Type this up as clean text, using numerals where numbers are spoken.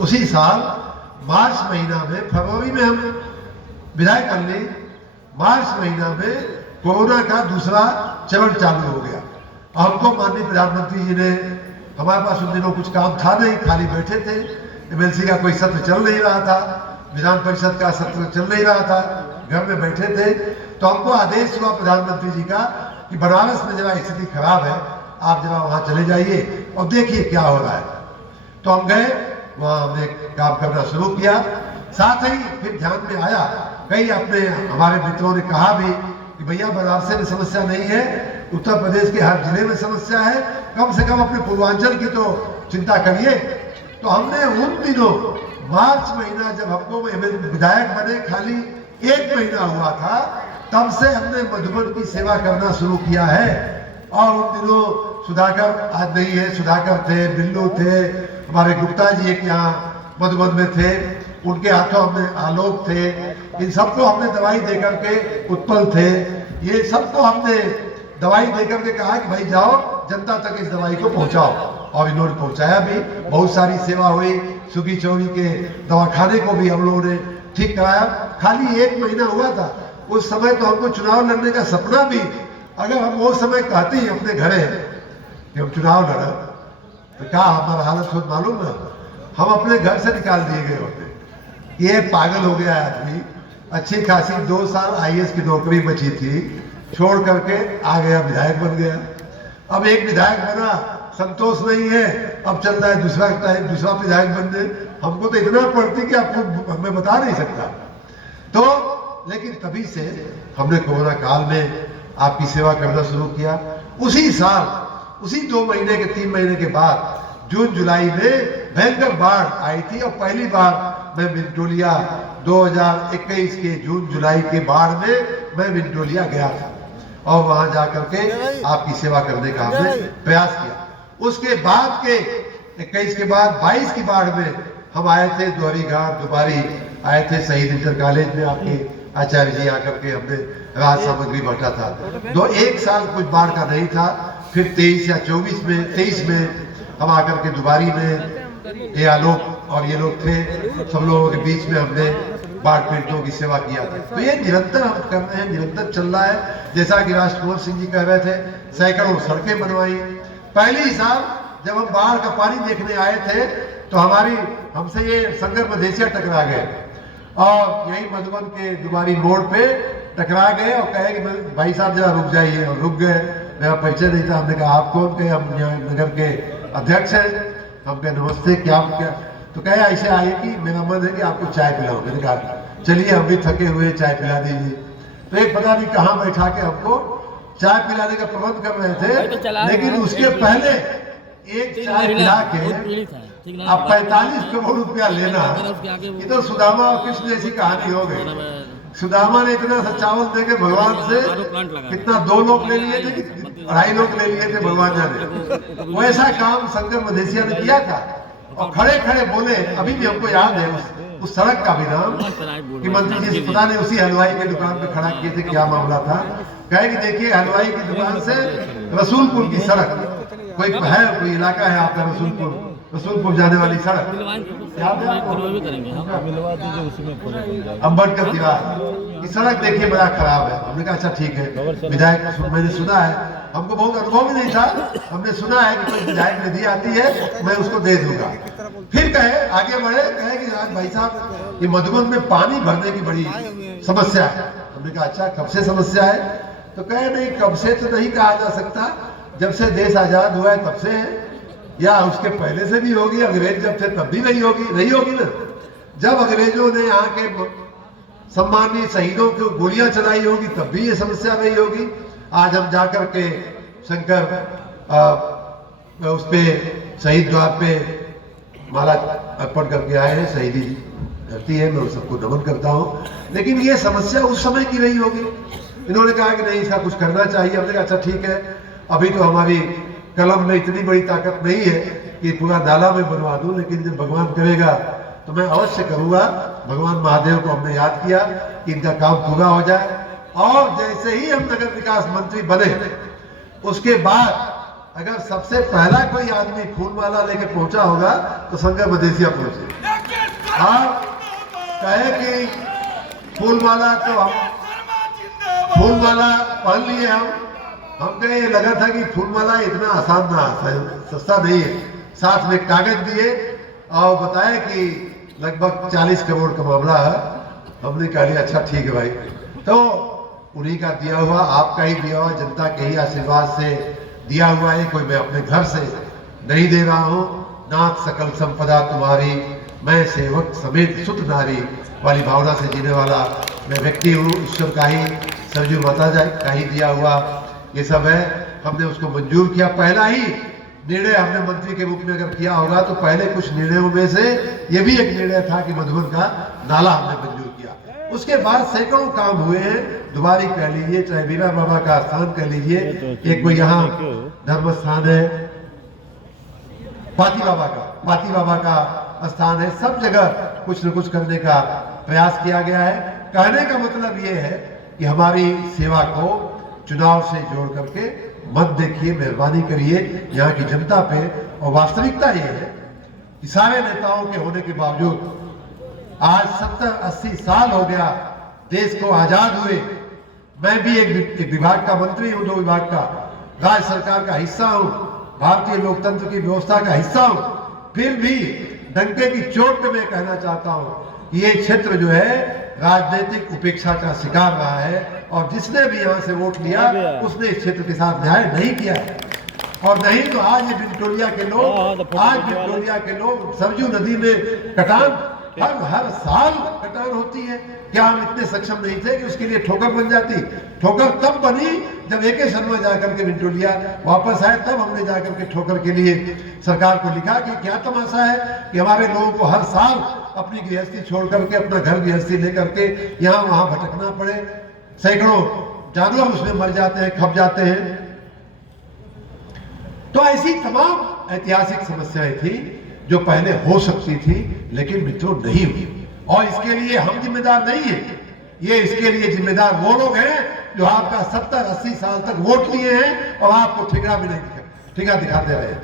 उसी साल मार्च महीना में, फरवरी में हम विदाई कर ली, मार्च महीना में कोरोना का दूसरा चरण चालू हो गया। हमको माननीय प्रधानमंत्री जी ने, हमारे पास उन दिनों कुछ काम था नहीं, खाली बैठे थे, एमएलसी का कोई सत्र चल नहीं रहा था, विधान परिषद का सत्र चल नहीं रहा था, घर में बैठे थे, तो हमको आदेश हुआ प्रधानमंत्री जी का कि बनारस में जरा स्थिति खराब है, आप जरा वहाँ चले जाइए और देखिए क्या हो रहा है। तो हम गए, वहाँ हमने काम करना शुरू किया। साथ ही फिर ध्यान में आया, कई अपने हमारे मित्रों ने कहा भी कि भैया बनारस में समस्या नहीं है, उत्तर प्रदेश के हर जिले में समस्या है, कम से कम अपने पूर्वांचल की तो चिंता करिए। तो हमने उन दिनों मार्च महीना जब हमको विधायक बने खाली 1 महीना हुआ था, तब से हमने मधुबन की सेवा करना शुरू किया है। और उन दिनों सुधाकर आज नहीं है, सुधाकर थे, बिल्लू थे, हमारे गुप्ता जी एक यहाँ मधुबन में थे, उनके हाथों हमने आलोक थे, इन सबको हमने दवाई देकर के, उत्पल थे, ये सबको हमने दवाई देकर के कहा कि भाई जाओ जनता तक इस दवाई को पहुंचाओ, और इन्होंने पहुंचाया भी। बहुत सारी सेवा हुई, सुखी चौरी के दवाखाने को भी हम लोगों ने ठीक कराया। खाली 1 महीना हुआ था, उस समय तो हमको चुनाव लड़ने का सपना भी, अगर हम वो समय कहते ही अपने घरे कि हम चुनाव लड़ा, तो क्या हमारा हालत खुद मालूम है, हम अपने घर से निकाल दिए गए होते। ये पागल हो गया आदमी, अच्छी खासी 2 साल IAS की नौकरी बची थी, छोड़ करके आ गया, विधायक बन गया। अब एक विधायक बना, संतोष नहीं है, अब चल रहा है दूसरा विधायक बनने। हमको तो इतना पड़ती कि आपको मैं बता नहीं सकता। तो लेकिन तभी से हमने कोरोना काल में आपकी सेवा करना शुरू किया। उसी साल, उसी 2 महीने के 3 महीने के बाद जून जुलाई में भयंकर बाढ़ आई थी, और पहली बार मैं विंटोलिया 2021 के जून जुलाई के बाढ़ में मैं विंटोलिया गया था, और वहां जाकर के आपकी सेवा करने का हमने प्रयास किया। उसके बाद के 21 के बाद 22 की बाढ़ में हम आए थे, दोहरी घाट दुबारी आए थे, शहीद इंटर कॉलेज में आपके आचार्य जी आकर के हमने राहत सामग्री बांटा था। 1 साल कुछ बाढ़ का नहीं था, फिर 23 या 23 में हम आकर के दुबारी में, ये आलोक और ये लोग थे, सब लोगों के बीच में हमने बाढ़ पीड़ितों की सेवा किया था। तो ये निरंतर हम कर रहे हैं, निरंतर चल रहा है। जैसा कि राष्ट्रकुंवर सिंह जी कह रहे थे, सैकड़ों सड़कें बनवाई। पहली साल जब हम बाढ़ का पानी देखने आए थे, तो हमसे ये संगर मधेसिया टकरा गए, और यही मधुबन के दुबारी मोड़ पे टकरा गए, और कहे कि भाई साहब जरा रुक जाइए, और रुक गए। मेरा परिचय नहीं था, हमने कहा आप कौन? कहे हम यहाँ नगर के अध्यक्ष हैं। हम कहे नमस्ते, क्या तो कहे ऐसे आइए कि मेरा मन है कि आपको चाय पिलाऊं। मैंने कहा चलिए, हम भी थके हुए, चाय पिला दीजिए। तो एक पता नहीं कहाँ बैठा के हमको चाय पिलाने का प्रबंध कर रहे थे, लेकिन उसके पहले एक चाय पिला के अब 45 करोड़ रुपया लेना, ये तो सुदामा और कृष्ण जैसी कहानी हो गई। सुदामा ने इतना सा चावल देके भगवान से कितना 2 लोग ले लिए थे कि 2.5 लोग ले लिए थे भगवान जाने। वैसा काम संगर मधेसिया ने किया था, और खड़े खड़े बोले, अभी भी हमको याद है उस सड़क का भी नाम, कि मंत्री जी पता नहीं उसी हलवाई के दुकान पे खड़ा किए थे, क्या मामला था। कहे कि देखिए हलवाई की दुकान से रसूलपुर की सड़क, कोई इलाका है आपका रसूलपुर जाने वाली सड़क याद है आपको? अम्बेडकर दीवार की सड़क देखिए बड़ा खराब है। हमने कहा अच्छा ठीक है, विधायक मैंने सुना है, हमको बहुत अनुभव भी नहीं था, हमने सुना है कि कोई विधायक नदी आती है, मैं उसको दे दूंगा। फिर कहे आगे बढ़े, कहे कि आज भाई साहब ये मधुबन में पानी भरने की बड़ी समस्या है। हमने कहा अच्छा कब से समस्या है? तो कहे नहीं, कब से तो नहीं कहा जा सकता, जब से देश आजाद हुआ है तब से है, या उसके पहले से भी होगी, अंग्रेज जब थे तब भी नहीं होगी ना। जब अंग्रेजों ने यहाँ के सम्मानीय शहीदों को गोलियां चलाई होगी तब भी ये समस्या नहीं होगी। आज हम जाकर के शंकर उस पे शहीद द्वार पे माला अर्पण करके आए हैं, शहीदी धरती है, मैं सबको नमन करता हूँ। लेकिन ये समस्या उस समय की नहीं होगी। इन्होंने कहा कि नहीं, इसका कुछ करना चाहिए। हमने कहा अच्छा ठीक है, अभी तो हमारी कलम में इतनी बड़ी ताकत नहीं है कि पूरा नाला में बनवा दूं, लेकिन जब भगवान करेगा तो मैं अवश्य करूंगा। भगवान महादेव को हमने याद किया कि इनका काम पूरा हो जाए, और जैसे ही हम नगर विकास मंत्री बने, उसके बाद अगर सबसे पहला कोई आदमी फूल माला लेके पहुंचा होगा तो संगर मधेसिया पहुंचे। आप कहे कि फूलमाला तो हम फूलमाला पहन लिए हम कहे ये लगा था कि फूलमाला इतना आसान ना सस्ता नहीं है। साथ में कागज दिए और बताए कि लगभग 40 करोड़ का मामला है। हमने कहा लिया अच्छा ठीक है भाई। तो उन्हीं का दिया हुआ, आपका ही दिया हुआ, जनता के ही आशीर्वाद से दिया हुआ है। कोई मैं अपने घर से नहीं दे रहा हूँ। नाथ सकल संपदा तुम्हारी, मैं सेवक समेत सुत नारी वाली भावना से जीने वाला मैं व्यक्ति हूँ। ईश्वर का ही, सरजू माता का ही दिया हुआ ये सब है। हमने उसको मंजूर किया। पहला ही निर्णय हमने मंत्री के रूप में अगर किया होगा तो पहले कुछ निर्णयों में से ये भी एक निर्णय था कि मधुबन का नाला हमने मंजूर किया। उसके बाद सैकड़ों काम हुए हैं। दुबारी कह लीजिए, चाहे बीरा बाबा का स्थान कह लीजिए, एक कोई यहाँ धर्म स्थान है, पाती बाबा का स्थान है। सब जगह कुछ न कुछ करने का प्रयास किया गया है। कहने का मतलब ये है कि हमारी सेवा को चुनाव से जोड़ करके मत देखिए, मेहरबानी करिए यहाँ की जनता पे। और वास्तविकता ये है कि सारे नेताओं के होने के बावजूद आज 70-80 साल हो गया देश को आजाद हुए। मैं भी एक विभाग का मंत्री हूँ, 2 विभाग का, राज्य सरकार का हिस्सा हूँ, भारतीय लोकतंत्र की व्यवस्था का हिस्सा हूँ। फिर भी डंके की चोट पे मैं कहना चाहता हूँ कि ये क्षेत्र जो है राजनीतिक उपेक्षा का शिकार रहा है। और जिसने भी यहाँ से वोट लिया उसने इस क्षेत्र के साथ न्याय नहीं किया है। और नहीं तो आज ये विक्टोरिया के लोग सरजू नदी में कटान हर साल कटान होती है। क्या हम इतने सक्षम नहीं थे कि उसके लिए ठोकर बन जाती? ठोकर तब बनी जब AK शर्मा जाकर के विक्टोरिया वापस आए, तब हमने जाकर के ठोकर के लिए सरकार को लिखा कि क्या तमाशा है कि हमारे लोगों को हर साल अपनी गृहस्थी छोड़ करके, अपना घर गृहस्थी लेकर के यहाँ वहां भटकना पड़े। सैकड़ों जानवर उसमें मर जाते हैं, खप जाते हैं। तो ऐसी तमाम ऐतिहासिक समस्याएं थी जो पहले हो सकती थी लेकिन मित्रों नहीं हुई। और इसके लिए हम जिम्मेदार नहीं है, ये इसके लिए जिम्मेदार वो लोग हैं जो आपका 70-80 साल तक वोट लिए हैं और आपको ठिकाना भी नहीं दिखाते रहे।